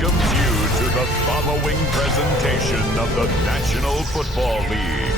welcomes you to the following presentation of the National Football League.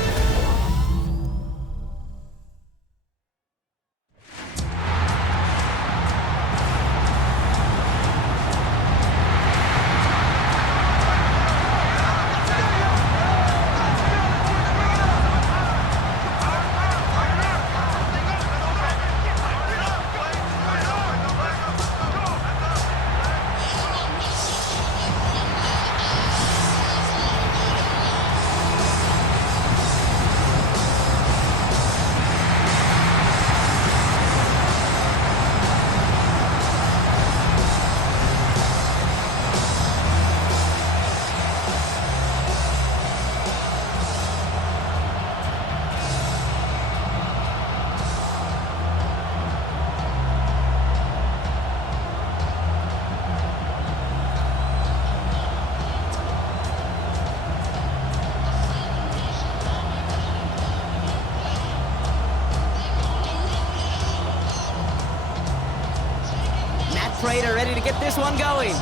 Prater ready to get this one going.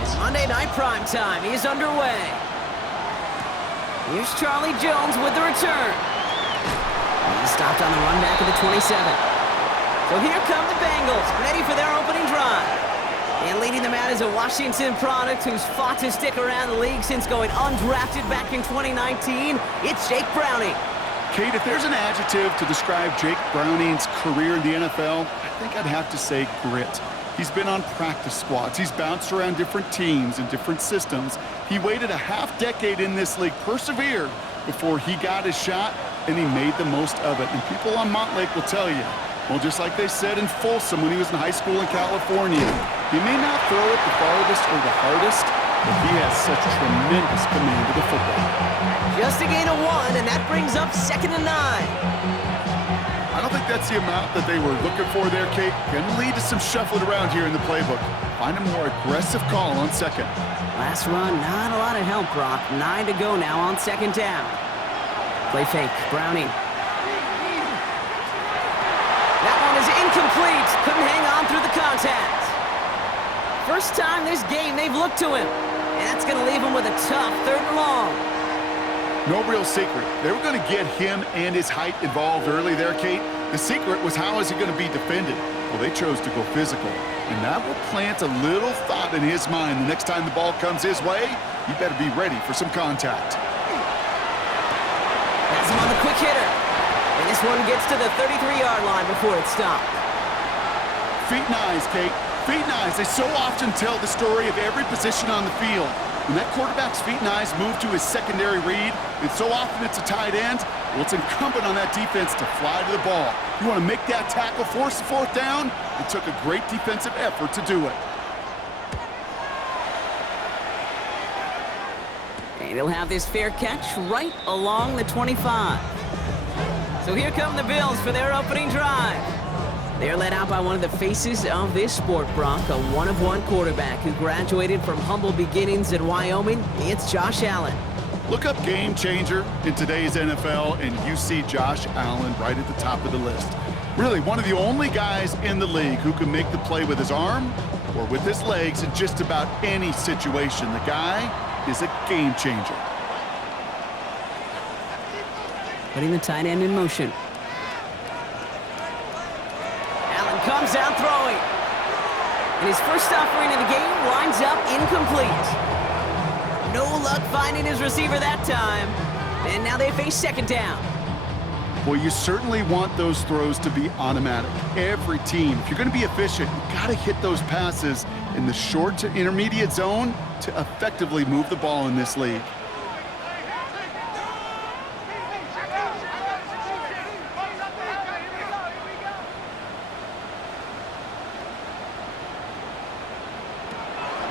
It's Monday Night Prime Time is underway. Here's Charlie Jones with the return. He stopped on the run back at the 27. So here come the Bengals, ready for their opening drive. And leading them out is a Washington product who's fought to stick around the league since going undrafted back in 2019. It's Jake Browning. Kate, if there's an adjective to describe Jake Browning's career in the NFL, I think I'd have to say grit. He's been on practice squads. He's bounced around different teams and different systems. He waited a half-decade in this league, persevered before he got his shot, and he made the most of it. And people on Montlake will tell you, well, just like they said in Folsom when he was in high school in California, he may not throw it the farthest or the hardest, but he has such tremendous command of the football. Just a gain of 1, and that brings up 2nd and 9. I don't think that's the amount that they were looking for there, Kate. Going to lead to some shuffling around here in the playbook. Find a more aggressive call on second. Last run, not a lot of help, Brock. 9 to go now on 2nd down. Play fake, Browning. That one is incomplete. Couldn't hang on through the contact. First time this game they've looked to him. And that's going to leave him with a tough 3rd and long. No real secret. They were going to get him and his height involved early there, Kate. The secret was how is he going to be defended? Well, they chose to go physical. And that will plant a little thought in his mind. The next time the ball comes his way, you better be ready for some contact. That's him on the quick hitter. And this one gets to the 33-yard line before it's stopped. Feet and eyes, Kate. Feet and eyes. They so often tell the story of every position on the field. When that quarterback's feet and eyes move to his secondary read, and so often it's a tight end, well, it's incumbent on that defense to fly to the ball. You want to make that tackle, force the 4th down? It took a great defensive effort to do it. And he'll have this fair catch right along the 25. So here come the Bills for their opening drive. They're led out by one of the faces of this sport, Brock, a one-of-one quarterback who graduated from humble beginnings in Wyoming. It's Josh Allen. Look up game changer in today's NFL, and you see Josh Allen right at the top of the list. Really, one of the only guys in the league who can make the play with his arm or with his legs in just about any situation. The guy is a game changer. Putting the tight end in motion. Comes out throwing. And his first offering of the game winds up incomplete. No luck finding his receiver that time. And now they face 2nd down. Well, you certainly want those throws to be automatic. Every team, if you're going to be efficient, you've got to hit those passes in the short to intermediate zone to effectively move the ball in this league.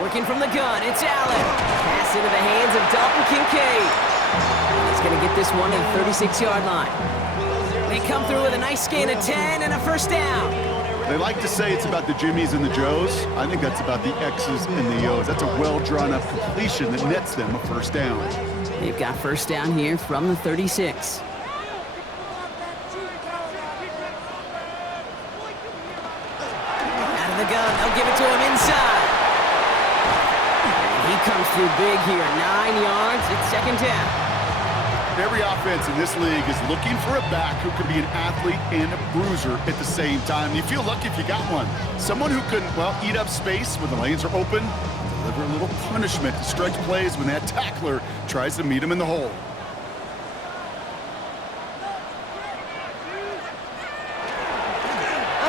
Working from the gun, it's Allen. Pass into the hands of Dalton Kincaid. He's going to get this one to the 36-yard line. They come through with a nice gain of 10 and a 1st down. They like to say it's about the Jimmies and the Joes. I think that's about the X's and the O's. That's a well-drawn-up completion that nets them a 1st down. They've got 1st down here from the 36. Out of the gun, they'll give it to him inside. He comes through big here. 9 yards. It's second down. Every offense in this league is looking for a back who can be an athlete and a bruiser at the same time. You feel lucky if you got one. Someone who can, well, eat up space when the lanes are open, deliver a little punishment to stretch plays when that tackler tries to meet him in the hole.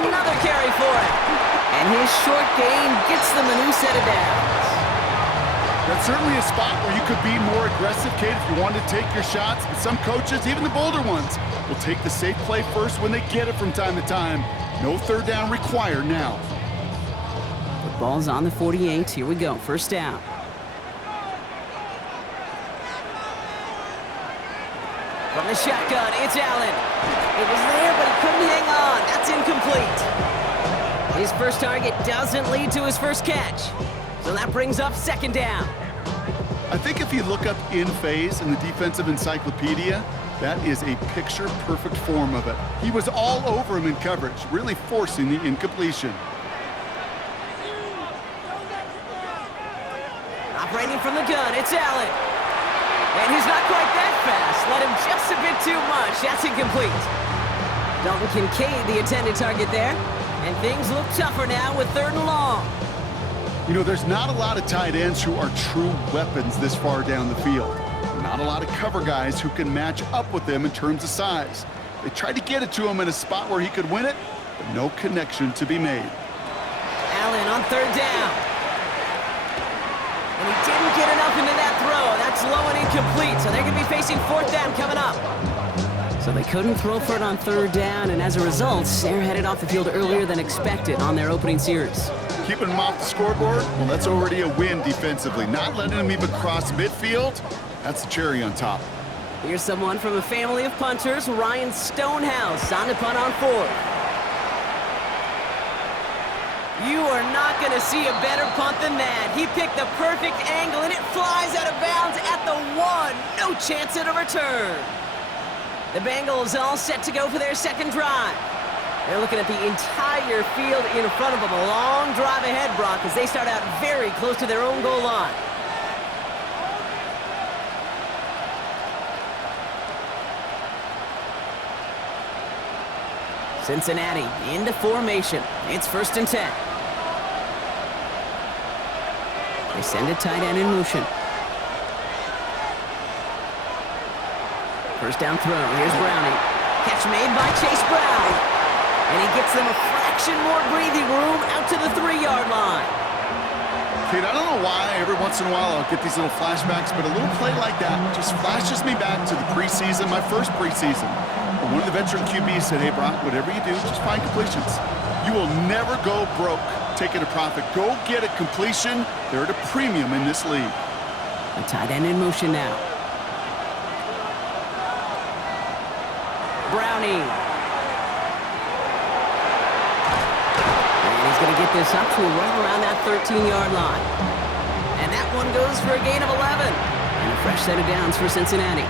Another carry for him. And his short gain gets them a new set of downs. That's certainly a spot where you could be more aggressive, Kate, if you wanted to take your shots. But some coaches, even the bolder ones, will take the safe play first when they get it from time to time. No third down required now. The ball's on the 48. Here we go. First down. From the shotgun, it's Allen. It was there, but he couldn't hang on. That's incomplete. His first target doesn't lead to his first catch. So that brings up second down. I think if you look up in phase in the defensive encyclopedia, that is a picture-perfect form of it. He was all over him in coverage, really forcing the incompletion. Operating from the gun, it's Allen. And he's not quite that fast. Let him just a bit too much. That's incomplete. Dalton Kincaid, the intended target there. And things look tougher now with 3rd and long. You know, there's not a lot of tight ends who are true weapons this far down the field. Not a lot of cover guys who can match up with them in terms of size. They tried to get it to him in a spot where he could win it, but no connection to be made. Allen on 3rd down. And he didn't get enough into that throw. That's low and incomplete, so they're going to be facing 4th down coming up. So they couldn't throw for it on 3rd down, and as a result, they're headed off the field earlier than expected on their opening series. Keeping him off the scoreboard, well, that's already a win defensively. Not letting him even cross midfield, that's the cherry on top. Here's someone from a family of punters, Ryan Stonehouse, on to punt on 4th. You are not going to see a better punt than that. He picked the perfect angle, and it flies out of bounds at the 1. No chance at a return. The Bengals all set to go for their second drive. They're looking at the entire field in front of them. A long drive ahead, Brock, as they start out very close to their own goal line. Cincinnati into formation. It's 1st and 10. They send a tight end in motion. First down throw. Here's Browning. Catch made by Chase Brown. And he gets them a fraction more breathing room out to the 3-yard line. Kate, I don't know why every once in a while I'll get these little flashbacks, but a little play like that just flashes me back to the preseason, my first preseason. When one of the veteran QBs said, hey, Brock, whatever you do, just find completions. You will never go broke taking a profit. Go get a completion. They're at a premium in this league. A tight end in motion now. Browning. And he's going to get this up to right around that 13-yard line. And that one goes for a gain of 11. And a fresh set of downs for Cincinnati.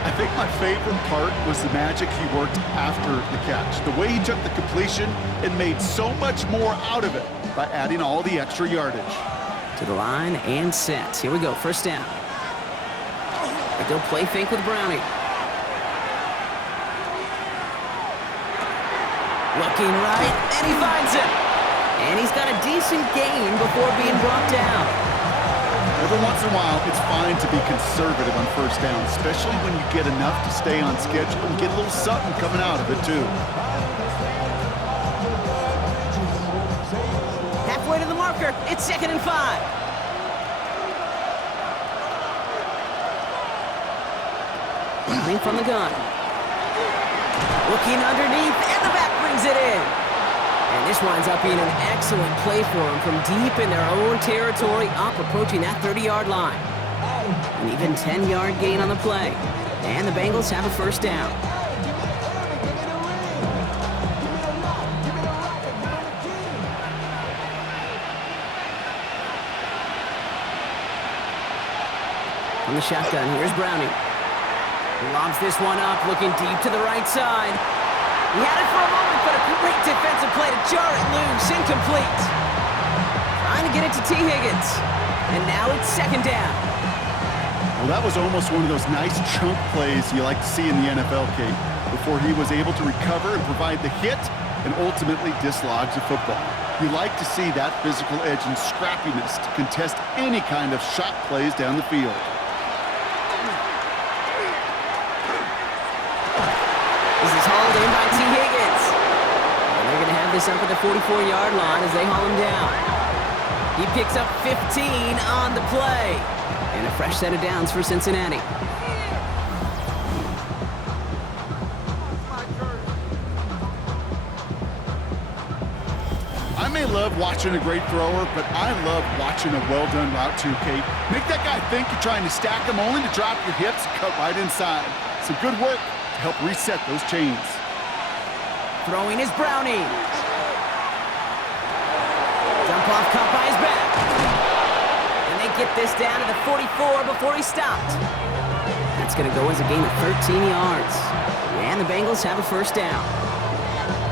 I think my favorite part was the magic he worked after the catch. The way he took the completion and made so much more out of it by adding all the extra yardage. To the line and set. Here we go, first down. They'll play fake with Browning. Looking right, and he finds it. And he's got a decent gain before being brought down. Every once in a while, it's fine to be conservative on first down, especially when you get enough to stay on schedule and get a little something coming out of it, too. Halfway to the marker, it's 2nd and 5. Browning from the gun. Looking underneath, and the back brings it in. And this winds up being an excellent play for them from deep in their own territory, up approaching that 30-yard line. An even 10-yard gain on the play. And the Bengals have a first down. From the shotgun, here's Browning. He lobs this one up, looking deep to the right side. He had it for a moment, but a great defensive play to jar it loose. Incomplete. Trying to get it to T. Higgins. And now it's second down. Well, that was almost one of those nice chunk plays you like to see in the NFL, Kate, before he was able to recover and provide the hit and ultimately dislodge the football. You like to see that physical edge and scrappiness to contest any kind of shot plays down the field. This is hauled in by T. Higgins. And they're going to have this up at the 44-yard line as they haul him down. He picks up 15 on the play. And a fresh set of downs for Cincinnati. I may love watching a great thrower, but I love watching a well-done route too, Kate. Make that guy think you're trying to stack him only to drop your hips and cut right inside. Some good work to help reset those chains. Throwing is Browning. Jump off caught by his back. And they get this down to the 44 before he stopped. That's going to go as a gain of 13 yards. And the Bengals have a first down.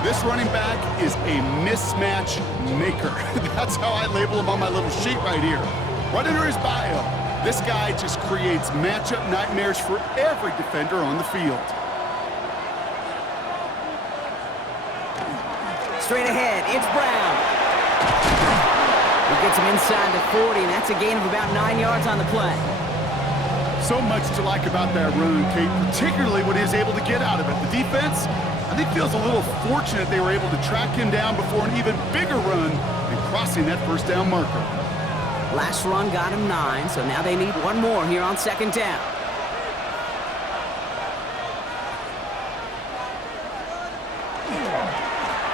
This running back is a mismatch maker. That's how I label him on my little sheet right here. Right under his bio, this guy just creates matchup nightmares for every defender on the field. Straight ahead, it's Brown. He gets him inside the 40, and that's a gain of about 9 yards on the play. So much to like about that run, Kate, particularly what he was able to get out of it. The defense, I think, feels a little fortunate they were able to track him down before an even bigger run and crossing that first down marker. Last run got him 9, so now they need one more here on second down.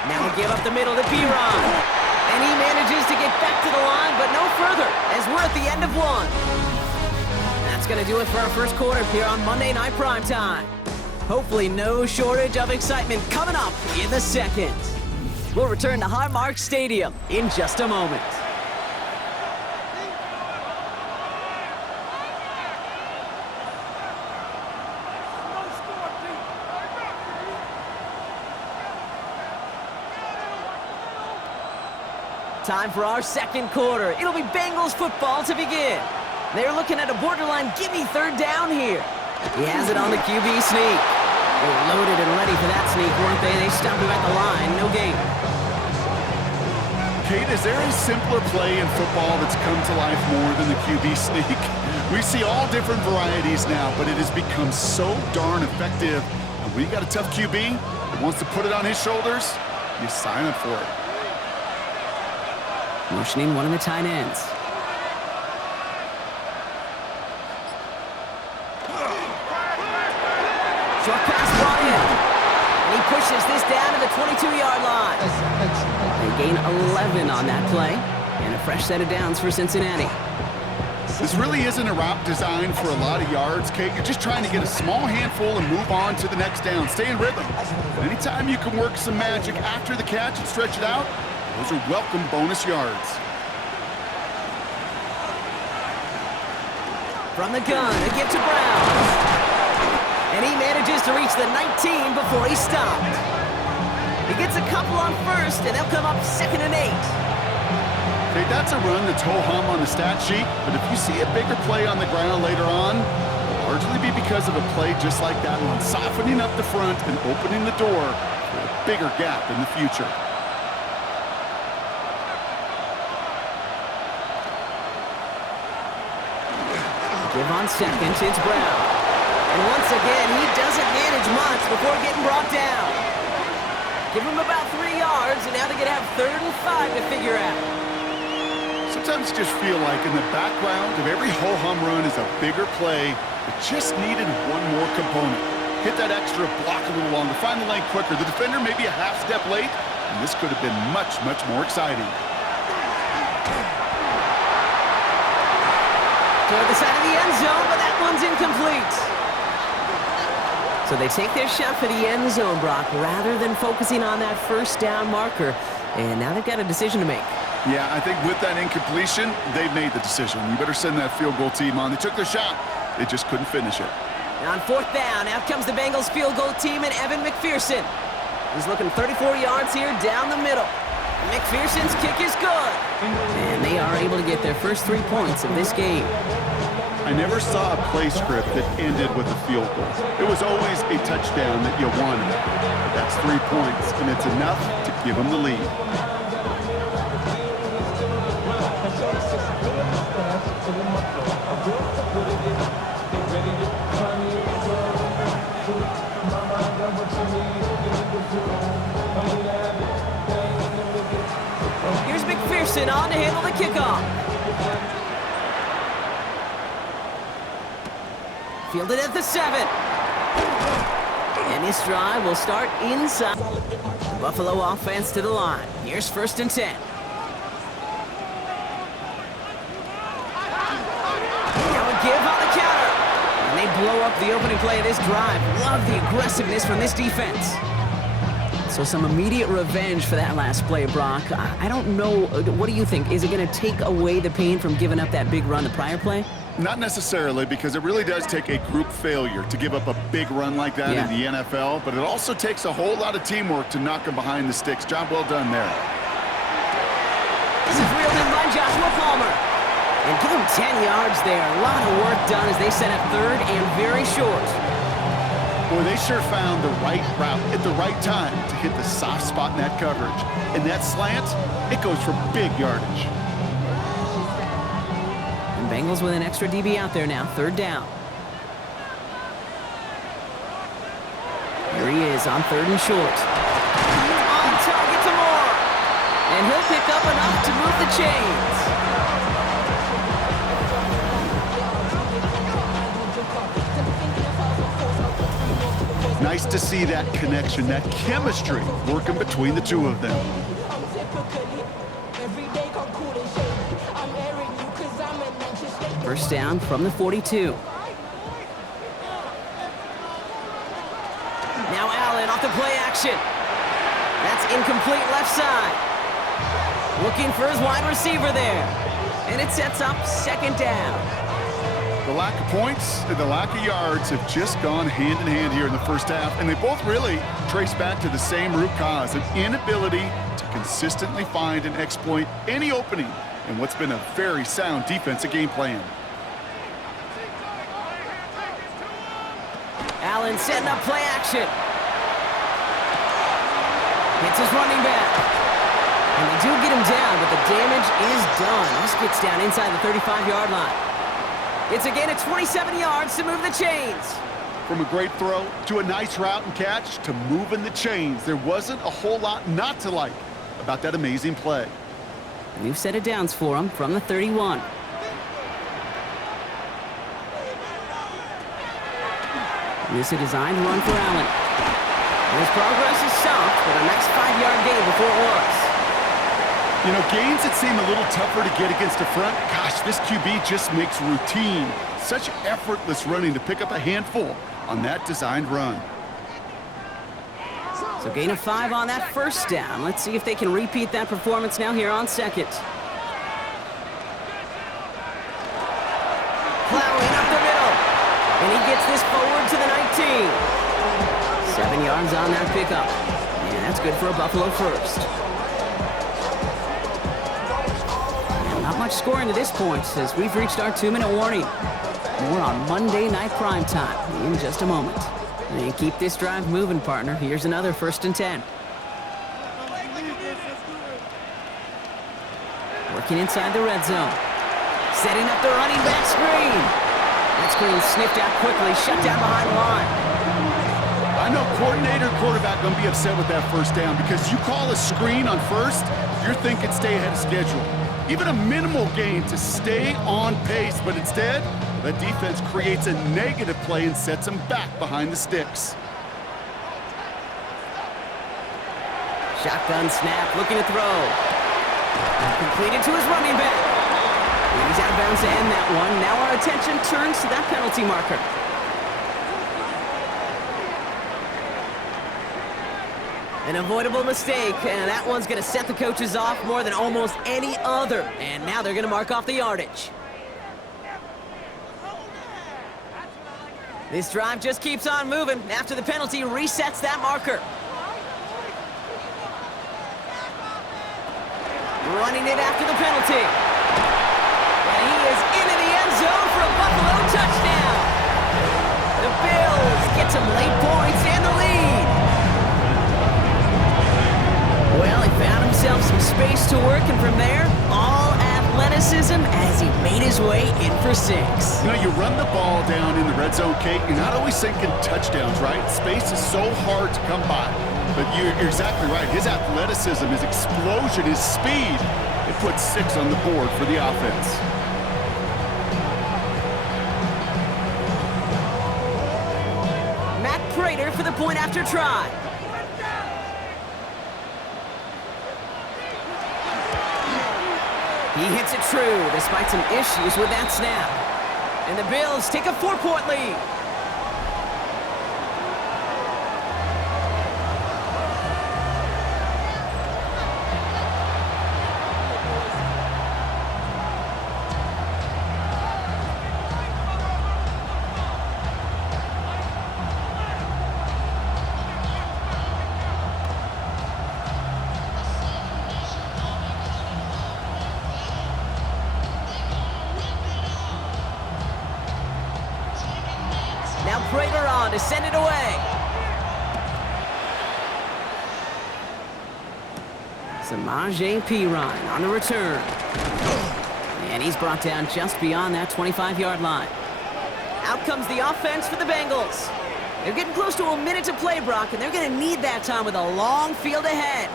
Now we give up the middle to B-Ron. And he manages to get back to the line, but no further, as we're at the end of one. That's going to do it for our first quarter here on Monday Night Primetime. Hopefully no shortage of excitement coming up in the second. We'll return to Highmark Stadium in just a moment. Time for our second quarter. It'll be Bengals football to begin. They're looking at a borderline gimme third down here. He has it on the QB sneak. They were loaded and ready for that sneak, weren't they? They stopped him at the line. No gain. Kate, is there a simpler play in football that's come to life more than the QB sneak? We see all different varieties now, but it has become so darn effective. And when you got a tough QB that wants to put it on his shoulders, you sign up for it. Motioning one of the tight ends. Short pass brought in. And he pushes this down to the 22-yard line. They gain 11 on that play. And a fresh set of downs for Cincinnati. This really isn't a route designed for a lot of yards, Kate. You're just trying to get a small handful and move on to the next down. Stay in rhythm. And anytime you can work some magic after the catch and stretch it out, those are welcome bonus yards. From the gun, they give to Brown. And he manages to reach the 19 before he stopped. He gets a couple on first, and they'll come up 2nd and 8. Okay, that's a run that's ho-hum on the stat sheet, but if you see a bigger play on the ground later on, it'll largely be because of a play just like that one, softening up the front and opening the door for a bigger gap in the future. Give on second, it's Brown. And once again, he doesn't manage much before getting brought down. Give him about 3 yards, and now they're going to have 3rd and 5 to figure out. Sometimes you just feel like in the background of every ho-hum run is a bigger play that just needed one more component. Hit that extra block a little longer, find the lane quicker. The defender may be a half step late, and this could have been much, much more exciting. Toward the side of the end zone, but that one's incomplete. So they take their shot for the end zone, Brock, rather than focusing on that first down marker. And now they've got a decision to make. Yeah, I think with that incompletion, they've made the decision. You better send that field goal team on. They took their shot. They just couldn't finish it. And on 4th down, out comes the Bengals field goal team and Evan McPherson. He's looking 34 yards here down the middle. McPherson's kick is good. And they are able to get their first 3 points of this game. I never saw a play script that ended with a field goal. It was always a touchdown that you wanted. That's 3 points, and it's enough to give them the lead. Here's McPherson on to handle the kickoff. Fielded at the 7. And this drive will start inside. The Buffalo offense to the line. Here's 1st and 10. Now a give on the counter. And they blow up the opening play of this drive. Love the aggressiveness from this defense. So some immediate revenge for that last play, Brock. I don't know. What do you think? Is it going to take away the pain from giving up that big run the prior play? Not necessarily, because it really does take a group failure to give up a big run like that in the NFL, but it also takes a whole lot of teamwork to knock them behind the sticks. Job well done there. This is reeled in by Joshua Palmer. And give him 10 yards there. A lot of work done as they set up 3rd and very short. Boy, they sure found the right route at the right time to hit the soft spot in that coverage. And that slant, it goes for big yardage. And Bengals with an extra DB out there now, 3rd down. Here he is on 3rd and short. On target to Moore. And he'll pick up enough to move the chains. Nice to see that connection, that chemistry working between the two of them. First down from the 42. Now Allen off the play action. That's incomplete left side. Looking for his wide receiver there. And it sets up 2nd down. The lack of points and the lack of yards have just gone hand in hand here in the first half, and they both really trace back to the same root cause, an inability to consistently find and exploit any opening in what's been a very sound defensive game plan. Allen setting up play action. Hits his running back. And they do get him down, but the damage is done. This gets down inside the 35-yard line. It's a gain of 27 yards to move the chains. From a great throw to a nice route and catch to moving the chains, there wasn't a whole lot not to like about that amazing play. New set of downs for him from the 31. This is a designed run for Allen. And his progress is stopped, but a nice 5-yard gain before it was. You know, gains that seem a little tougher to get against the front, gosh, this QB just makes routine, such effortless running to pick up a handful on that designed run. So gain of 5 on that first down. Let's see if they can repeat that performance now here on 2nd. Plowing up the middle. And he gets this forward to the 19. 7 yards on that pickup. And that's good for a Buffalo first. Not much scoring to this point as we've reached our 2-minute warning. More on Monday Night Prime Time in just a moment. And keep this drive moving, partner. Here's another 1st and 10. Working inside the red zone. Setting up the running back screen. That screen sniffed out quickly, shut down behind the line. I know coordinator and quarterback going to be upset with that first down because you call a screen on first, you're thinking stay ahead of schedule. Even a minimal gain to stay on pace, but instead, the defense creates a negative play and sets them back behind the sticks. Shotgun snap, looking to throw. Completed to his running back. And he's out of bounds to end that one. Now our attention turns to that penalty marker. An avoidable mistake, and that one's going to set the coaches off more than almost any other. And now they're going to mark off the yardage. This drive just keeps on moving after the penalty resets that marker. Running it after the penalty. And he is into the end zone for a Buffalo touchdown. The Bills get some late points and the lead. Well, he found himself some space to work, and from there, all athleticism as he made his way in for 6. You know, you run the ball down in the red zone, Kate, you're not always thinking touchdowns, right? Space is so hard to come by. But you're exactly right. His athleticism, his explosion, his speed, it puts 6 on the board for the offense. Matt Prater for the point after try. He hits it true despite some issues with that snap. And the Bills take a 4-point lead. Now Prater on to send it away. Samaje Perine on the return. And he's brought down just beyond that 25-yard line. Out comes the offense for the Bengals. They're getting close to a minute to play, Brock, and they're going to need that time with a long field ahead.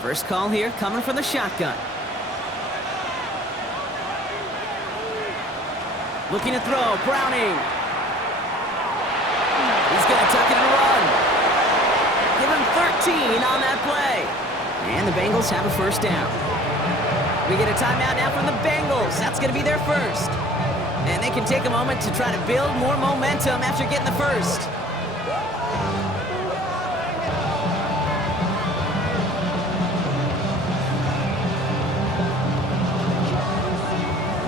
First call here coming from the shotgun. Looking to throw, Browning. He's going to tuck it and run. Give him 13 on that play. And the Bengals have a first down. We get a timeout now from the Bengals. That's going to be their first. And they can take a moment to try to build more momentum after getting the first.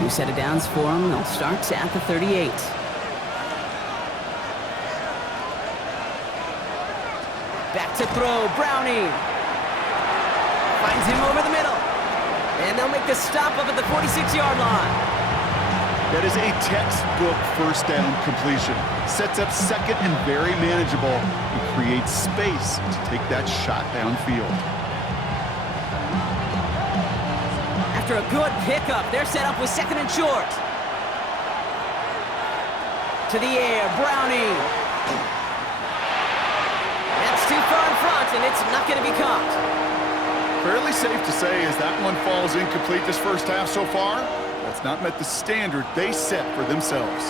New set of downs for them. They'll start at the 38. Back to throw, Browning. Finds him over the middle. And they'll make the stop up at the 46-yard line. That is a textbook first down completion. Sets up second and very manageable and creates space to take that shot downfield. After a good pickup, they're set up with second and short. To the air, Browning. That's too far in front, and it's not going to be caught. Fairly safe to say as that one falls incomplete this first half so far, that's not met the standard they set for themselves.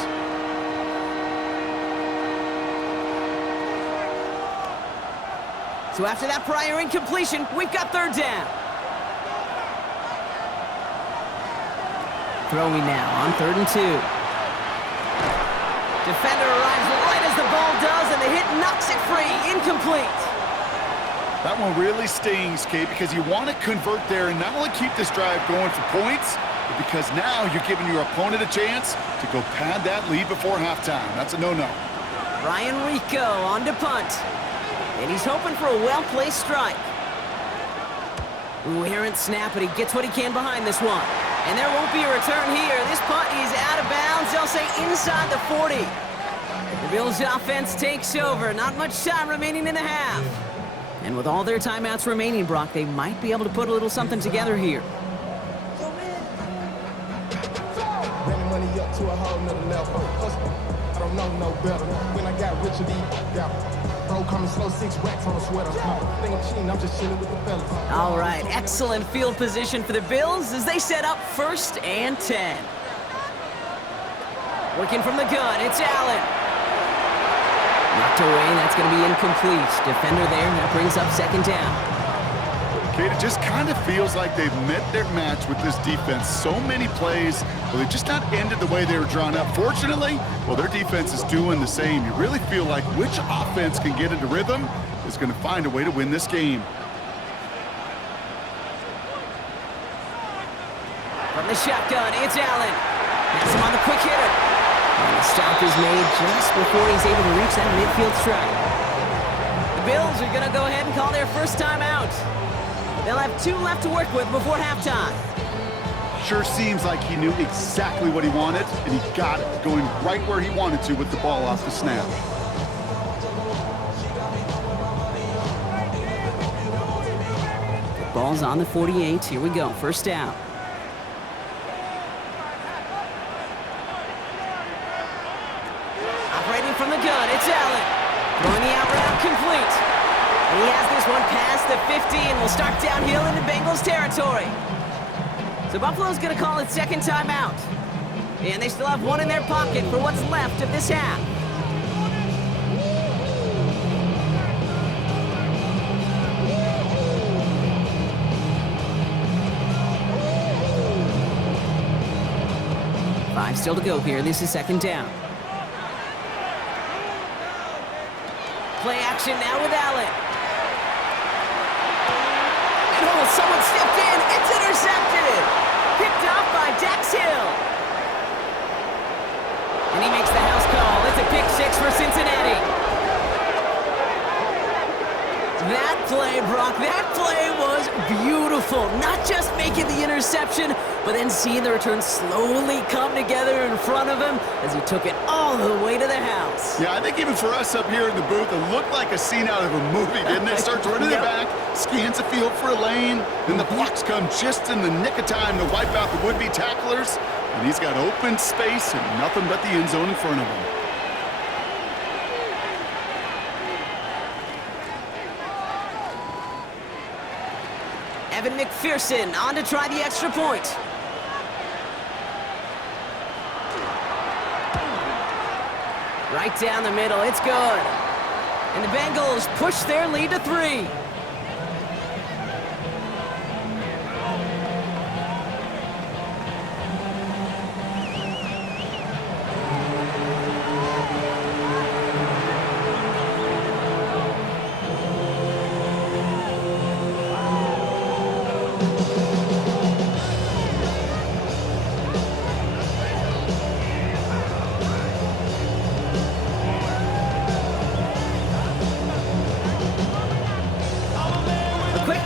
So after that prior incompletion, we've got third down. Throwing now on 3rd and 2. Defender arrives right as the ball does, and the hit knocks it free. Incomplete. That one really stings, Kate, because you want to convert there and not only keep this drive going for points, but because now you're giving your opponent a chance to go pad that lead before halftime. That's a no-no. Ryan Rico on to punt. And he's hoping for a well-placed strike. Ooh, errant snap, but he gets what he can behind this one. And there won't be a return here. This punt is out of bounds. They'll say inside the 40. The Bills' offense takes over. Not much time remaining in the half. And with all their timeouts remaining, Brock, they might be able to put a little something together here. Running money up to a whole nother level. I don't know no better. When I got rich, got bro coming slow, 6 racks on a sweater. Think I'm cheating, I'm just chilling with the fellas. All right, excellent field position for the Bills as they set up 1st and 10. Working from the gun, it's Allen. Knocked away, that's going to be incomplete. Defender there, that brings up 2nd down. Kate, it just kind of feels like they've met their match with this defense. So many plays, well, they just not ended the way they were drawn up. Fortunately, well, their defense is doing the same. You really feel like which offense can get into rhythm is going to find a way to win this game. From the shotgun, it's Allen. Has him on the quick hitter. And the stop is made just before he's able to reach that midfield strike. The Bills are going to go ahead and call their first timeout. They'll have 2 left to work with before halftime. Sure seems like he knew exactly what he wanted, and he got it, going right where he wanted to with the ball off the snap. The ball's on the 48. Here we go. First down. Operating from the gun, it's Allen. Throwing the out route complete. And he has this one past the 50 and will start downhill into Bengals territory. So Buffalo's going to call its second timeout. And they still have 1 in their pocket for what's left of this half. Five still to go here. This is second down. Play action now with Allen. And oh, someone stepped in. It's intercepted. Picked off by Dax Hill. And he makes the house call. It's a pick 6 for Cincinnati. That play, Brock, that play was beautiful. Not just making the interception, but then seeing the return slowly come together in front of him as he took it all the way to the house. Yeah, I think even for us up here in the booth, it looked like a scene out of a movie, didn't it? Starts running the back, scans the field for a lane, then the blocks come just in the nick of time to wipe out the would-be tacklers, and he's got open space and nothing but the end zone in front of him. Evan McPherson on to try the extra point. Right down the middle, it's good. And the Bengals push their lead to 3.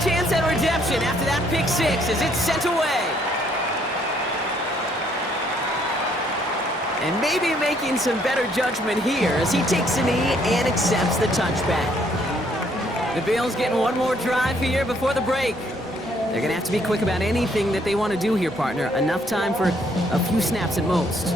Chance at redemption after that pick 6 as it's sent away. And maybe making some better judgment here as he takes a knee and accepts the touchback. The Bills getting 1 more drive here before the break. They're going to have to be quick about anything that they want to do here, partner. Enough time for a few snaps at most.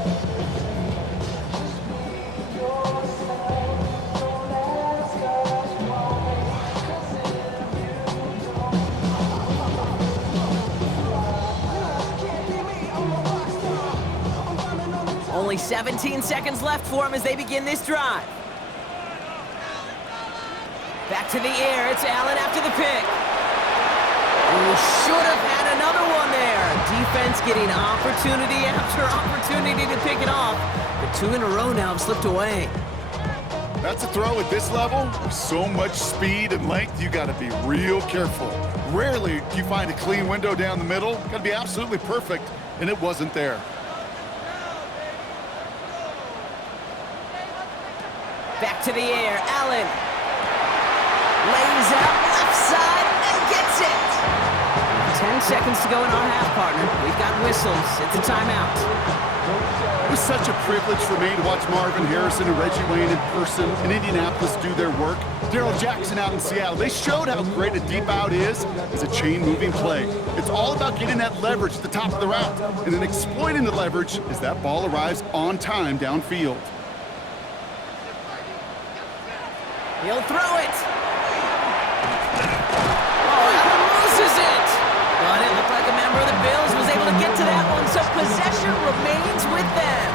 Only 17 seconds left for him as they begin this drive. Back to the air, it's Allen after the pick. Ooh, should have had another one there. Defense getting opportunity after opportunity to pick it off. But 2 in a row now have slipped away. That's a throw at this level. With so much speed and length, you got to be real careful. Rarely do you find a clean window down the middle. Got to be absolutely perfect, and it wasn't there. Back to the air, Allen. Lays out left side and gets it. 10 seconds to go in our half, partner. We've got whistles. It's a timeout. It was such a privilege for me to watch Marvin Harrison and Reggie Wayne in person in Indianapolis do their work. Darrell Jackson out in Seattle. They showed how great a deep out is as a chain-moving play. It's all about getting that leverage at the top of the route and then exploiting the leverage as that ball arrives on time downfield. He'll throw it. Oh, Allen loses it. But it looked like a member of the Bills was able to get to that one, so possession remains with them.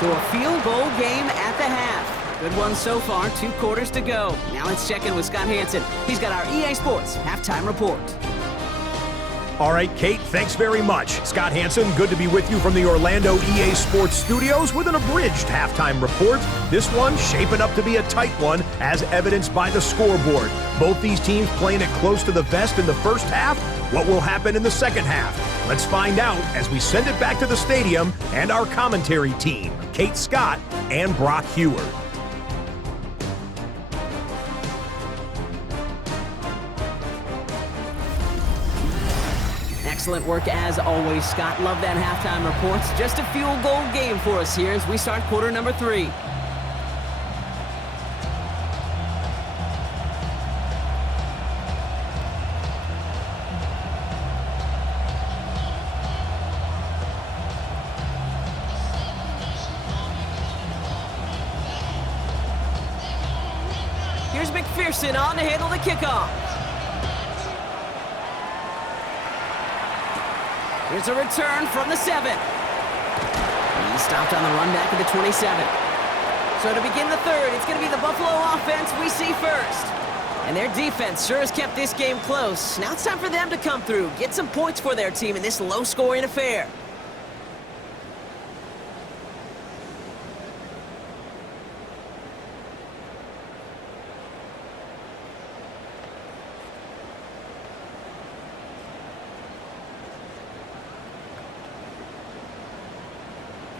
So a field goal game at the half. Good one so far, 2 quarters to go. Now let's check in with Scott Hanson. He's got our EA Sports halftime report. All right, Kate, thanks very much. Scott Hanson, good to be with you from the Orlando EA Sports Studios with an abridged halftime report. This one shaping up to be a tight one as evidenced by the scoreboard. Both these teams playing it close to the vest in the first half. What will happen in the second half? Let's find out as we send it back to the stadium and our commentary team, Kate Scott and Brock Heward. Excellent work as always, Scott. Love that halftime reports. Just a field goal game for us here as we start quarter number 3. Here's McPherson on to handle the kickoff. Here's a return from the 7. He stopped on the run back at the 27. So to begin the third, it's going to be the Buffalo offense we see first. And their defense sure has kept this game close. Now it's time for them to come through, get some points for their team in this low-scoring affair.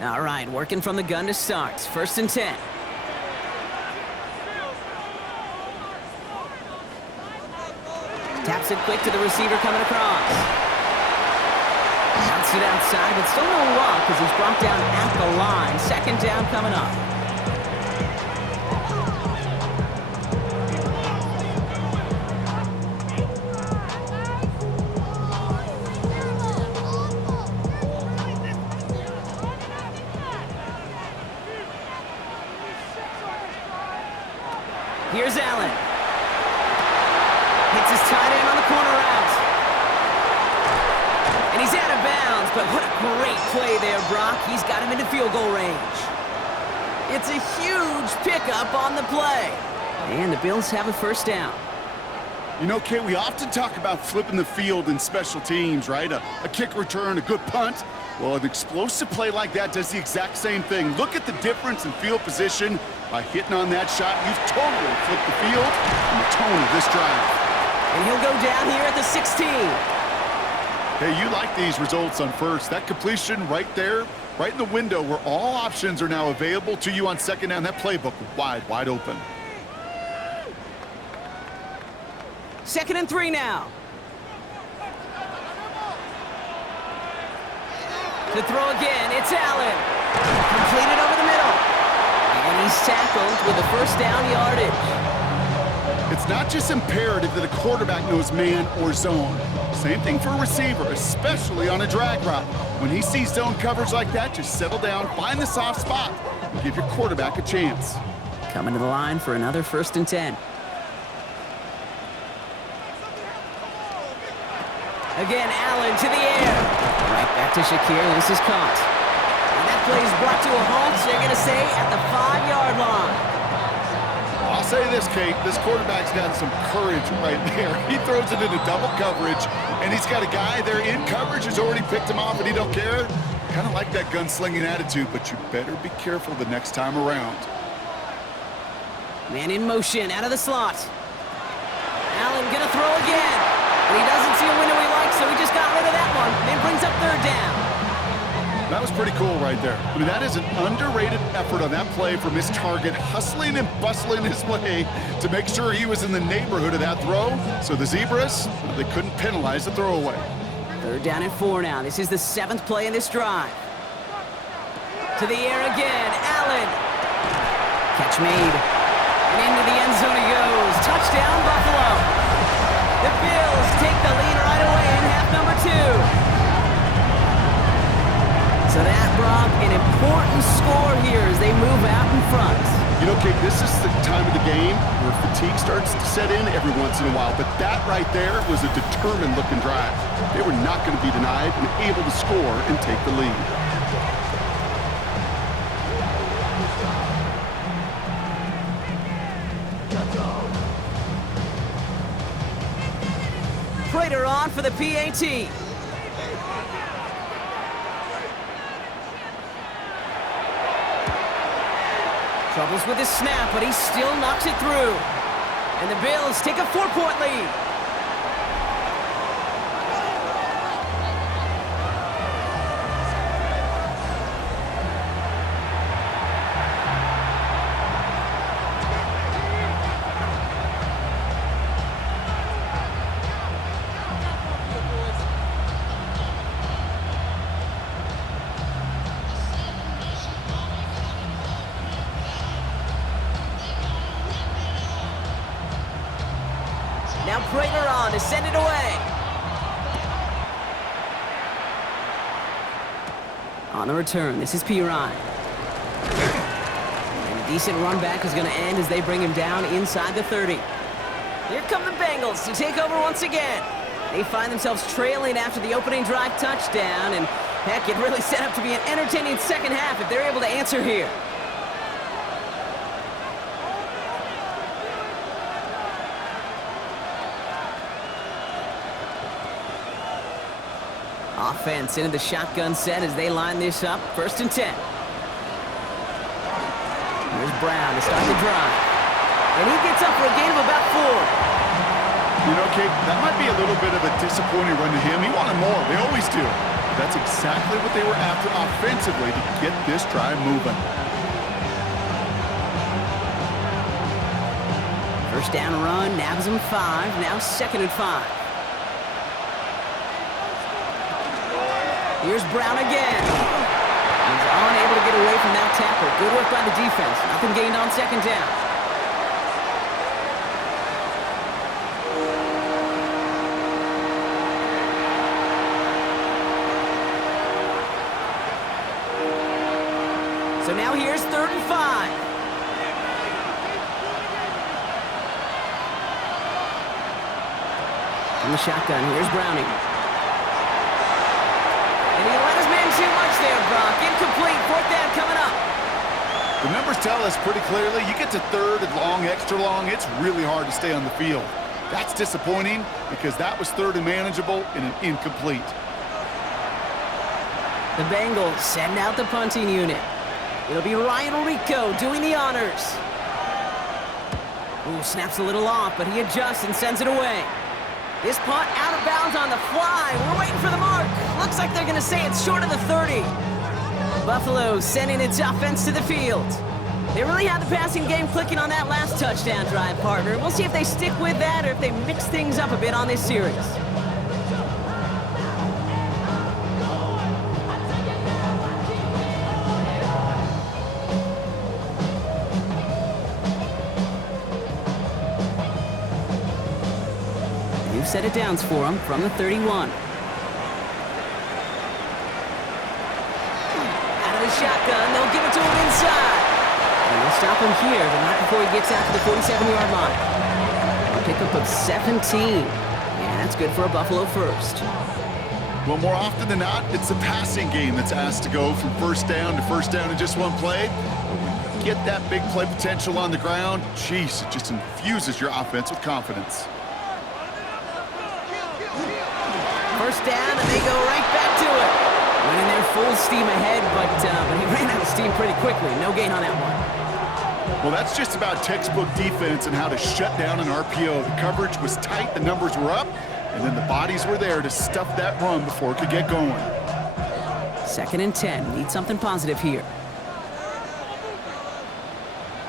All right, working from the gun to start. 1st and 10. Taps it quick to the receiver coming across. Bounced it outside, but still no luck as he's brought down at the line. 2nd down coming up. Here's Allen. Hits his tight end on the corner route. And he's out of bounds, but what a great play there, Brock. He's got him into field goal range. It's a huge pickup on the play. And the Bills have a 1st down. You know, Kate, we often talk about flipping the field in special teams, right? A kick return, a good punt. Well, an explosive play like that does the exact same thing. Look at the difference in field position. By hitting on that shot, you've totally flipped the field and the tone of this drive. And he'll go down here at the 16. Hey, you like these results on first. That completion right there, right in the window where all options are now available to you on 2nd down. That playbook wide open. 2nd and 3 now. To throw again, it's Allen. Completed over the middle. And he's tackled with the 1st down yardage. It's not just imperative that a quarterback knows man or zone. Same thing for a receiver, especially on a drag route. When he sees zone coverage like that, just settle down, find the soft spot, and give your quarterback a chance. Coming to the line for another 1st and 10. Again, Allen to the air. Right back to Shakir. This is caught. And that play is brought to a halt, they're going to say, at the 5-yard line. I'll say this, Kate. This quarterback's got some courage right there. He throws it into double coverage, and he's got a guy there in coverage who's already picked him off, and he don't care. Kind of like that gunslinging attitude, but you better be careful the next time around. Man in motion, out of the slot. Allen going to throw again. And he doesn't see a window he likes, so he just got rid of that one. And brings up 3rd down. That was pretty cool right there. I mean, that is an underrated effort on that play from his target, hustling and bustling his way to make sure he was in the neighborhood of that throw. So the Zebras, well, they couldn't penalize the throwaway. 3rd down and 4 now. This is the 7th play in this drive. To the air again, Allen. Catch made. And into the end zone he goes. Touchdown, Buffalo. The Bills take the lead right away in half number 2. So that, Brock, an important score here as they move out in front. You know, Kate, this is the time of the game where fatigue starts to set in every once in a while. But that right there was a determined-looking drive. They were not going to be denied and able to score and take the lead. Prater on for the PAT. Troubles with his snap, but he still knocks it through. And the Bills take a 4-point lead. Now Prater on to send it away. On the return, this is Piran. And a decent run back is going to end as they bring him down inside the 30. Here come the Bengals to take over once again. They find themselves trailing after the opening drive touchdown, and heck, it really set up to be an entertaining second half if they're able to answer here. Offense into the shotgun set as they line this up. 1st and 10. Here's Brown to start the drive. And he gets up for a gain of about 4. You know, Kate, that might be a little bit of a disappointing run to him. He wanted more. They always do. But that's exactly what they were after offensively to get this drive moving. 1st down run, nabs him 5. Now 2nd and 5. Here's Brown again. He's unable to get away from that tackle. Good work by the defense. Nothing gained on 2nd down. So now here's 3rd and 5. From the shotgun, here's Browning. And he let his man too much there, Brock. Incomplete. 4th down coming up. The numbers tell us pretty clearly, you get to 3rd and long, extra long, it's really hard to stay on the field. That's disappointing because that was 3rd and manageable and an incomplete. The Bengals send out the punting unit. It'll be Ryan Rico doing the honors. Ooh, snaps a little off, but he adjusts and sends it away. This punt out of bounds on the fly. We're waiting for the mark. Looks like they're going to say it's short of the 30. Buffalo sending its offense to the field. They really had the passing game clicking on that last touchdown drive, partner. We'll see if they stick with that or if they mix things up a bit on this series. New set of downs for them from the 31. Shotgun, they'll give it to him inside. And they'll stop him here, but not before he gets out to the 47-yard line. A pickup of 17. Yeah, that's good for a Buffalo first. Well, more often than not, it's the passing game that's asked to go from 1st down to 1st down in just one play. But when you get that big play potential on the ground, geez, it just infuses your offense with confidence. 1st down, and they go right back to it. Went in there full steam ahead, but he ran out of steam pretty quickly. No gain on that one. Well, that's just about textbook defense and how to shut down an RPO. The coverage was tight, the numbers were up, and then the bodies were there to stuff that run before it could get going. 2nd and 10. Need something positive here.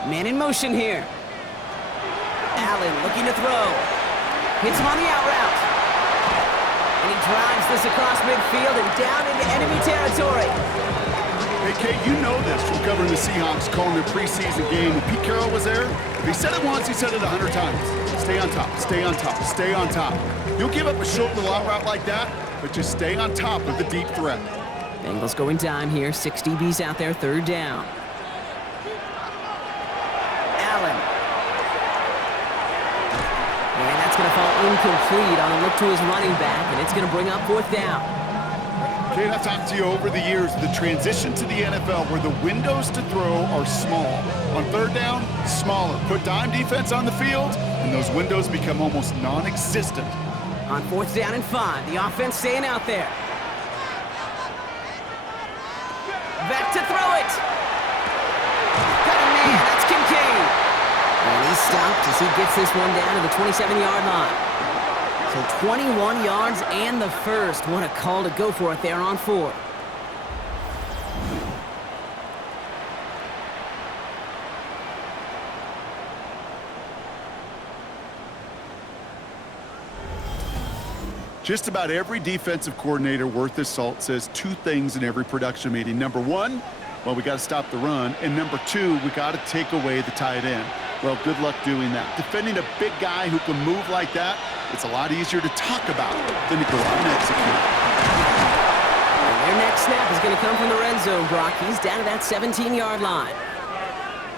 Man in motion here. Allen looking to throw. Hits him on the out route. And he drives this across midfield and down into enemy territory. Hey, Kate, you know this from covering the Seahawks, calling their preseason game. When Pete Carroll was there, if he said it once, he said it 100 times. Stay on top, stay on top, stay on top. You'll give up a short little out route like that, but just stay on top of the deep threat. Bengals going dime here. 6 DBs out there, 3rd down. Allen. And that's going to fall incomplete on a look to his running back, and it's going to bring up 4th down. Kate, I've talked to you over the years, the transition to the NFL where the windows to throw are small. On 3rd down, smaller. Put dime defense on the field, and those windows become almost non-existent. On 4th down and 5, the offense staying out there. Back to throw it. Got a man And that's Kincaid. And he's stopped as he gets this one down to the 27-yard line. So 21 yards and the first. What a call to go for it there on 4. Just about every defensive coordinator worth his salt says 2 things in every production meeting. Number 1, well, we got to stop the run. And number 2, we got to take away the tight end. Well, good luck doing that. Defending a big guy who can move like that, it's a lot easier to talk about than to go out and execute. And their next snap is going to come from the red zone, Brock. He's down to that 17-yard line.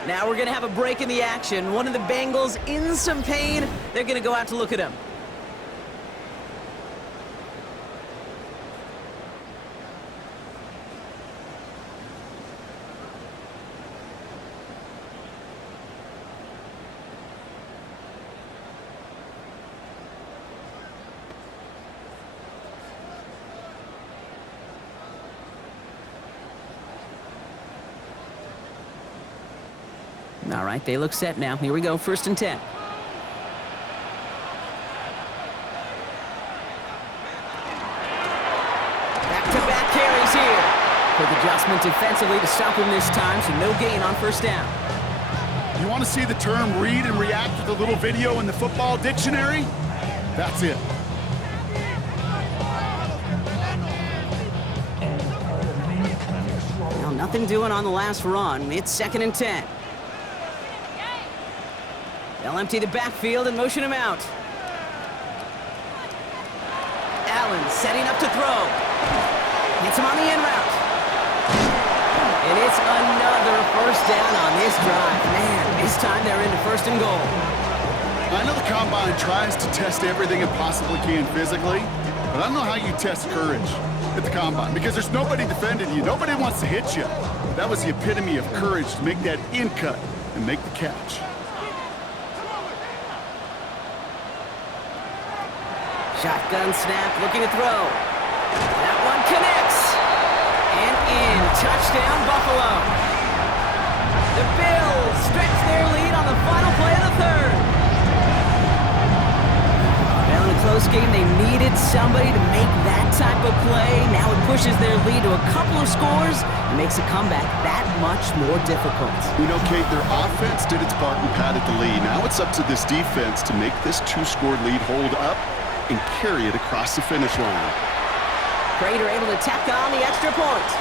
Now we're going to have a break in the action. One of the Bengals in some pain. They're going to go out to look at him. All right, they look set now. Here we go, 1st and 10. Back-to-back carries here. Quick adjustment defensively to stop him this time, so no gain on 1st down. You want to see the term read and react with a little video in the football dictionary? That's it. Well, nothing doing on the last run. It's 2nd and 10. They'll empty the backfield and motion him out. Allen setting up to throw. Hits him on the in route. And it's another 1st down on this drive. Man, this time they're into 1st and goal. I know the Combine tries to test everything it possibly can physically, but I don't know how you test courage at the Combine because there's nobody defending you. Nobody wants to hit you. That was the epitome of courage to make that in cut and make the catch. Shotgun snap, looking to throw. That one connects. And in. Touchdown, Buffalo. The Bills stretch their lead on the final play of the 3rd. Well, in a close game, they needed somebody to make that type of play. Now it pushes their lead to a couple of scores and makes a comeback that much more difficult. You know, Kate, their offense did its part and padded the lead. Now it's up to this defense to make this 2-score lead hold up and carry it across the finish line. Prater able to tack on the extra point.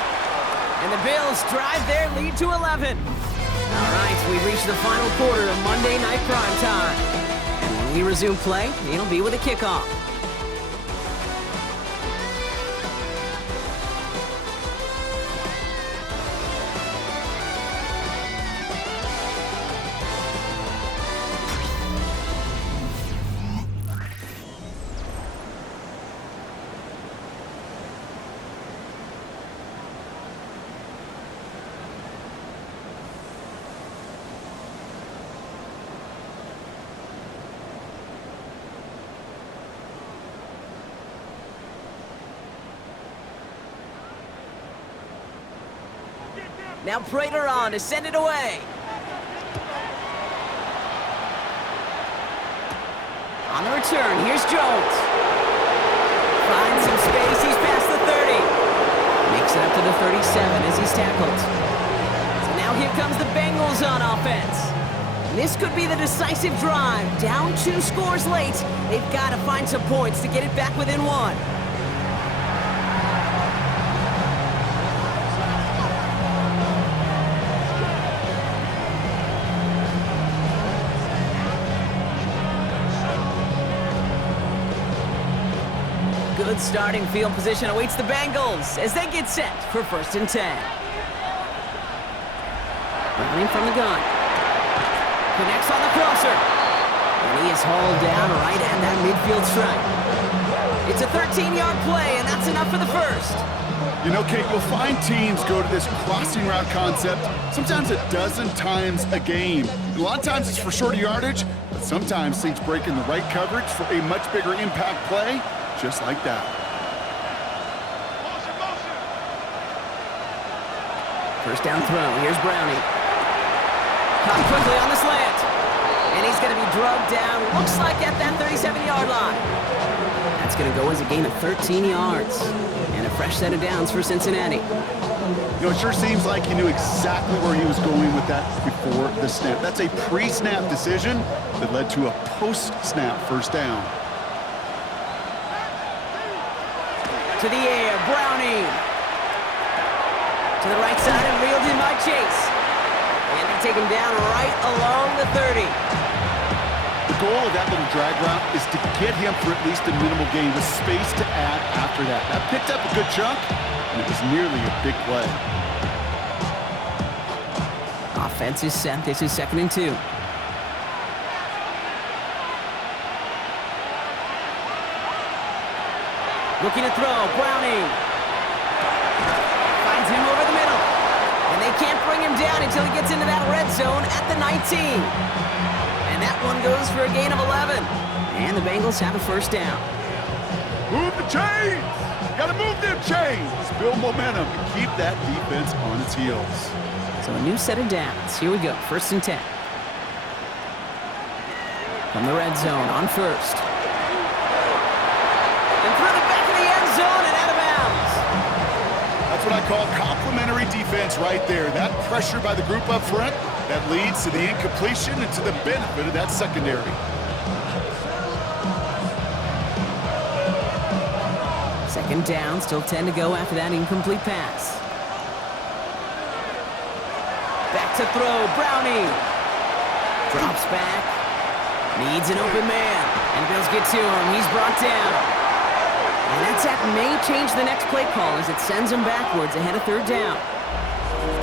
And the Bills drive their lead to 11. All right, we've reached the final quarter of Monday Night Prime Time. And when we resume play, it'll be with a kickoff. Now Prater on to send it away. On the return, here's Jones. Finds some space, he's past the 30. Makes it up to the 37 as he's tackled. So now here comes the Bengals on offense. This could be the decisive drive. Down 2 scores late. They've got to find some points to get it back within 1. Good starting field position awaits the Bengals as they get set for 1st and 10. Running from the gun. Connects on the crosser. And he is hauled down right at that midfield stripe. It's a 13-yard play, and that's enough for the 1st. You know, Kate, you'll find teams go to this crossing route concept sometimes a dozen times a game. A lot of times it's for shorter yardage, but sometimes things break in the right coverage for a much bigger impact play. Just like that. First down throw. Here's Browning. Caught quickly on the slant. And he's going to be drugged down, looks like at that 37-yard line. That's going to go as a gain of 13 yards. And a fresh set of downs for Cincinnati. You know, it sure seems like he knew exactly where he was going with that before the snap. That's a pre-snap decision that led to a post-snap first down. To the air, Browning. To the right side and reeled in by Chase. And they take him down right along the 30. The goal of that little drag route is to get him for at least a minimal gain with space to add after that. That picked up a good chunk, and it was nearly a big play. Offense is set. This is 2nd and 2. Looking to throw. Browning. Finds him over the middle. And they can't bring him down until he gets into that red zone at the 19. And that one goes for a gain of 11. And the Bengals have a first down. Move the chains! Gotta move them chains! Build momentum and keep that defense on its heels. So a new set of downs. Here we go. 1st and 10. From the red zone on 1st. And through the back of the end zone and out of bounds. That's what I call complimentary defense right there. That pressure by the group up front, that leads to the incompletion and to the benefit of that secondary. Second down, still 10 to go after that incomplete pass. Back to throw, Browning. Drops back, needs an open man. And Bills get to him, he's brought down. And that sack may change the next play call as it sends him backwards ahead of 3rd down.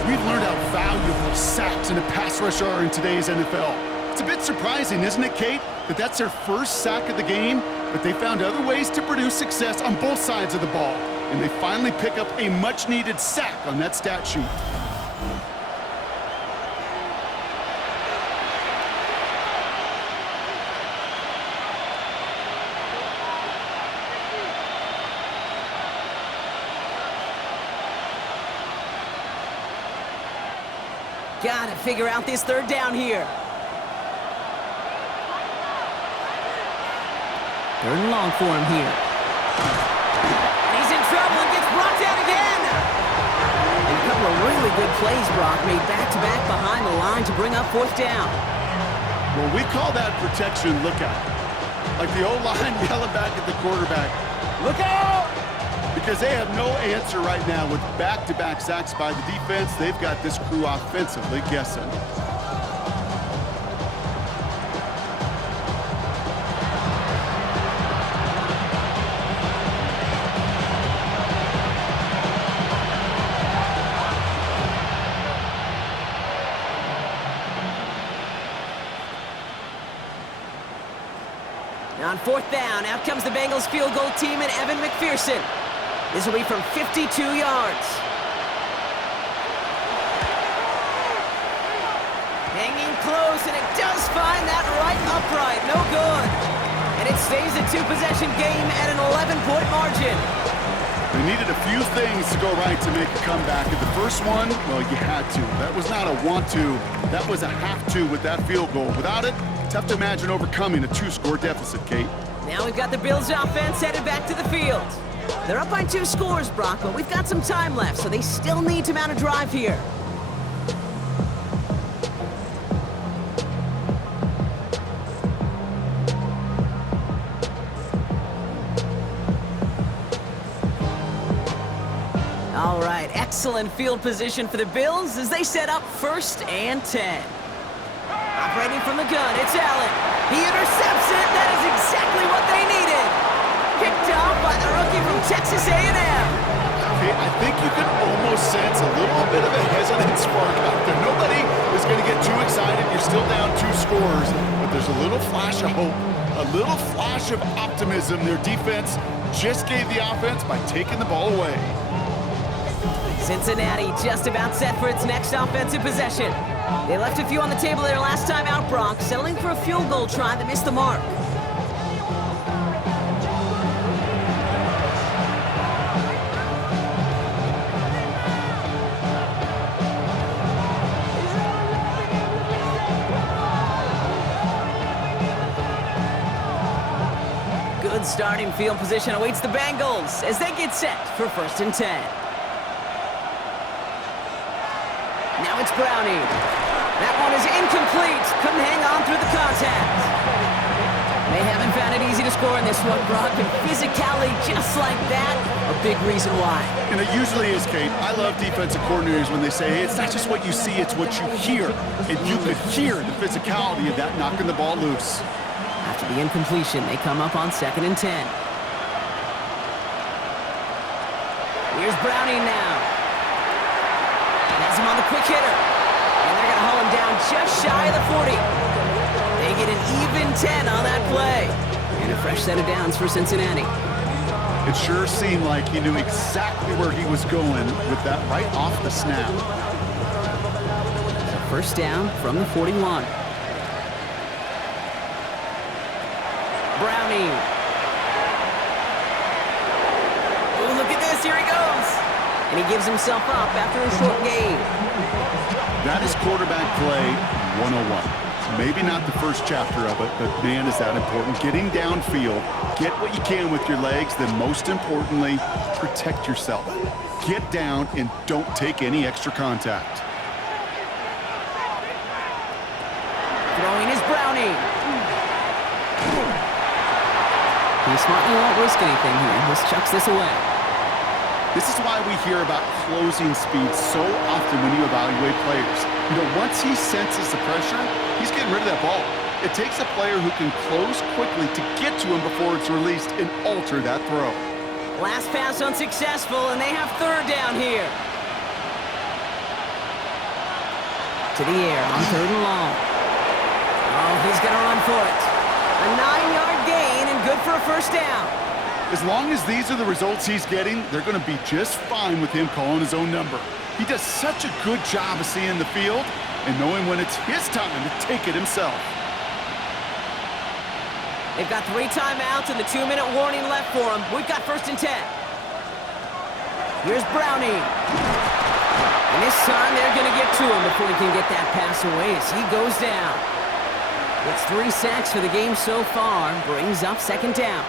We've learned how valuable sacks in a pass rush are in today's NFL. It's a bit surprising, isn't it, Kate, that that's their first sack of the game, but they found other ways to produce success on both sides of the ball, and they finally pick up a much-needed sack on that stat sheet. Gotta figure out this 3rd down here. 3rd and long for him here. And he's in trouble and gets brought down again. And a couple of really good plays, Brock, made back-to-back behind the line to bring up 4th down. Well, we call that protection lookout. Like the O-line yelling back at the quarterback, look out! Because they have no answer right now with back-to-back sacks by the defense. They've got this crew offensively guessing. On 4th down, out comes the Bengals field goal team and Evan McPherson. This will be from 52 yards. Hanging close, and it does find that right upright. No good. And it stays a 2-possession game at an 11-point margin. They needed a few things to go right to make a comeback. And the first one, well, you had to. That was not a want-to. That was a have-to with that field goal. Without it, tough to imagine overcoming a 2-score deficit, Kate. Now we've got the Bills offense headed back to the field. They're up by 2 scores, Brock, but we've got some time left, so they still need to mount a drive here. All right, excellent field position for the Bills as they set up 1st and 10. Operating from the gun, it's Allen. He intercepts it. That is exactly what they needed. Picked off by the rookie from Texas A&M. Okay, I think you can almost sense a little bit of a hesitant spark out there. Nobody is going to get too excited. You're still down 2 scores, but there's a little flash of hope, a little flash of optimism. Their defense just gave the offense by taking the ball away. Cincinnati just about set for its next offensive possession. They left a few on the table their last time out, Brock, settling for a field goal try that missed the mark. Good starting field position awaits the Bengals as they get set for 1st and 10. Now it's Browning. That one is incomplete. Couldn't hang on through the contact. They haven't found it easy to score in this one, Brock, and physicality just like that, a big reason why. And it usually is, Kate. I love defensive coordinators when they say, hey, it's not just what you see, it's what you hear. And you could hear the physicality of that knocking the ball loose. After the incompletion, they come up on 2nd and 10. Here's Browning now. Has him on the quick hitter. And they're going to haul him down just shy of the 40. They get an even 10 on that play. And a fresh set of downs for Cincinnati. It sure seemed like he knew exactly where he was going with that right off the snap. So 1st down from the 41. Browning. Oh, look at this. Here he goes. And he gives himself up after a short gain. That is quarterback play 101. Maybe not the first chapter of it, but man, is that important. Getting downfield, get what you can with your legs, then most importantly, protect yourself. Get down and don't take any extra contact. Throwing is Browning. He smartly won't risk anything here. Just chucks this away. This is why we hear about closing speed so often when you evaluate players. You know, once he senses the pressure, he's getting rid of that ball. It takes a player who can close quickly to get to him before it's released and alter that throw. Last pass unsuccessful, and they have 3rd down here. To the air on 3rd and long. Oh, he's going to run for it. A 9-yard gain and good for a 1st down. As long as these are the results he's getting, they're going to be just fine with him calling his own number. He does such a good job of seeing the field and knowing when it's his time to take it himself. They've got 3 timeouts and the 2-minute warning left for them. We've got 1st and 10. Here's Browning. And this time they're going to get to him before he can get that pass away as he goes down. It's 3 sacks for the game so far. Brings up 2nd down.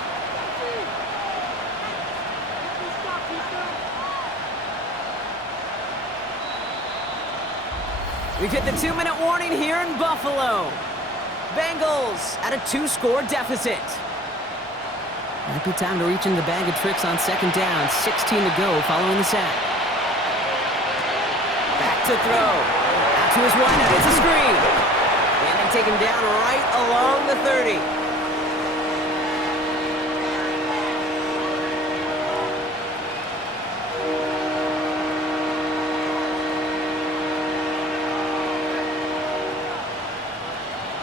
We've hit the 2-minute warning here in Buffalo. Bengals at a 2-score deficit. Might be time to reach in the bag of tricks on 2nd down. 16 to go following the sack. Back to throw. Out to his windup. It's a screen. And they take him down right along the 30.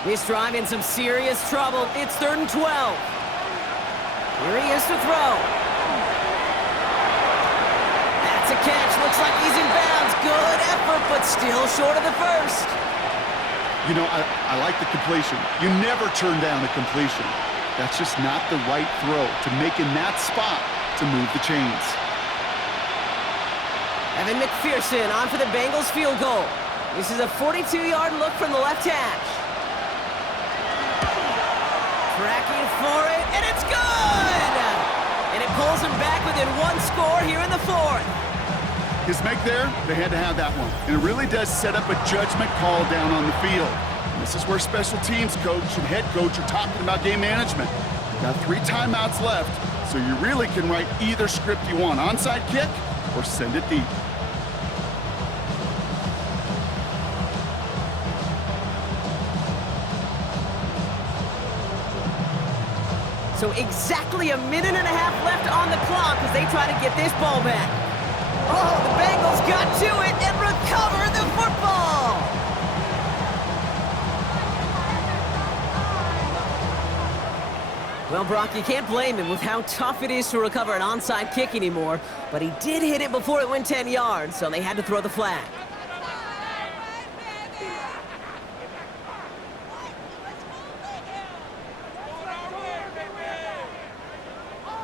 This drive in some serious trouble. It's 3rd and 12. Here he is to throw. That's a catch. Looks like he's in bounds. Good effort, but still short of the 1st. You know, I like the completion. You never turn down a completion. That's just not the right throw to make in that spot to move the chains. Evan McPherson on for the Bengals field goal. This is a 42-yard look from the left hash. Tracking for it, and it's good! And it pulls him back within 1 score here in the 4th. His make there, they had to have that one. And it really does set up a judgment call down on the field. And this is where special teams coach and head coach are talking about game management. Got 3 timeouts left, so you really can write either script you want. Onside kick or send it deep. So exactly a minute and a half left on the clock as they try to get this ball back. Oh, the Bengals got to it and recovered the football. Well, Brock, you can't blame him with how tough it is to recover an onside kick anymore, but he did hit it before it went 10 yards, so they had to throw the flag.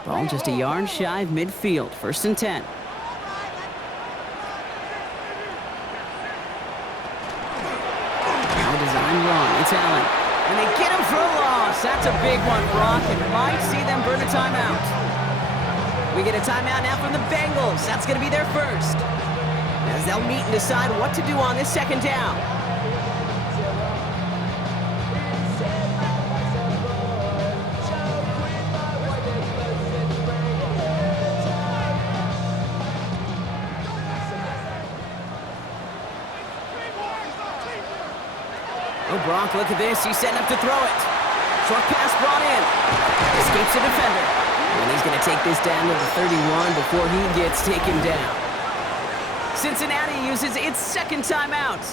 Ball just a yard shy of midfield. 1st and 10. Now design run. It's Allen. And they get him for a loss. That's a big one, Brock, and might see them burn a timeout. We get a timeout now from the Bengals. That's going to be their first, as they'll meet and decide what to do on this second down. Oh, Brock, look at this. He's setting up to throw it. Short pass brought in. Escapes the defender. And he's going to take this down to the 31 before he gets taken down. Cincinnati uses its second timeout.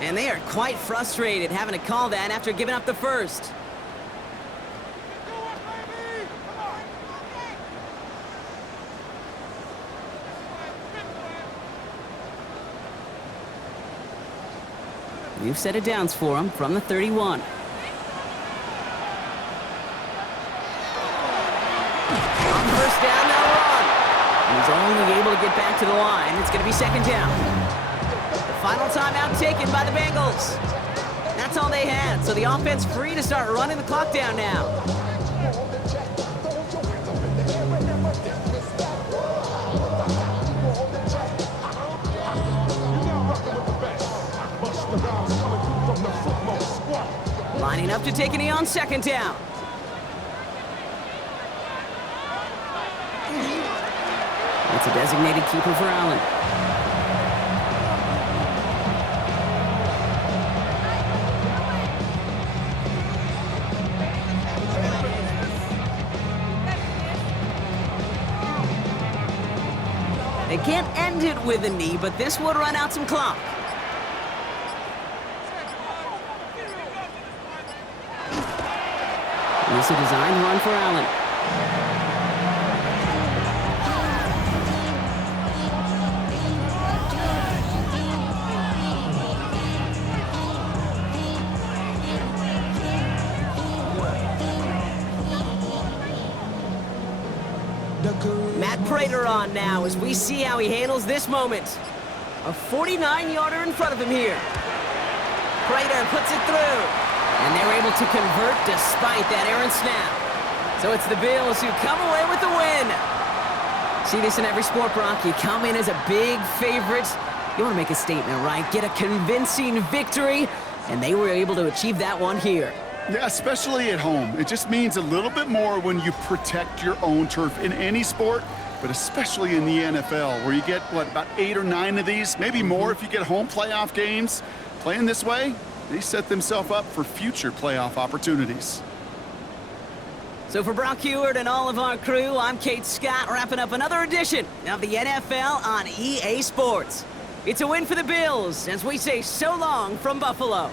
And they are quite frustrated having to call that after giving up the first. New set of downs for him from the 31. On first down, now run. And he's only able to get back to the line. It's going to be second down. The final timeout taken by the Bengals. That's all they had, so the offense free to start running the clock down now. Lining up to take a knee on second down. That's a designated keeper for Allen. They can't end it with a knee, but this would run out some clock. This is a design run for Allen. Matt Prater on now as we see how he handles this moment. A 49-yarder in front of him here. Prater puts it through. And they're able to convert despite that errant snap. So it's the Bills who come away with the win. See this in every sport, Brock. You come in as a big favorite. You want to make a statement, right? Get a convincing victory. And they were able to achieve that one here. Yeah, especially at home. It just means a little bit more when you protect your own turf in any sport, but especially in the NFL, where you get, what, about 8 or 9 of these, maybe more if you get home playoff games. Playing this way, they set themselves up for future playoff opportunities. So for Brock Heward and all of our crew, I'm Kate Scott, wrapping up another edition of the NFL on EA Sports. It's a win for the Bills as we say so long from Buffalo.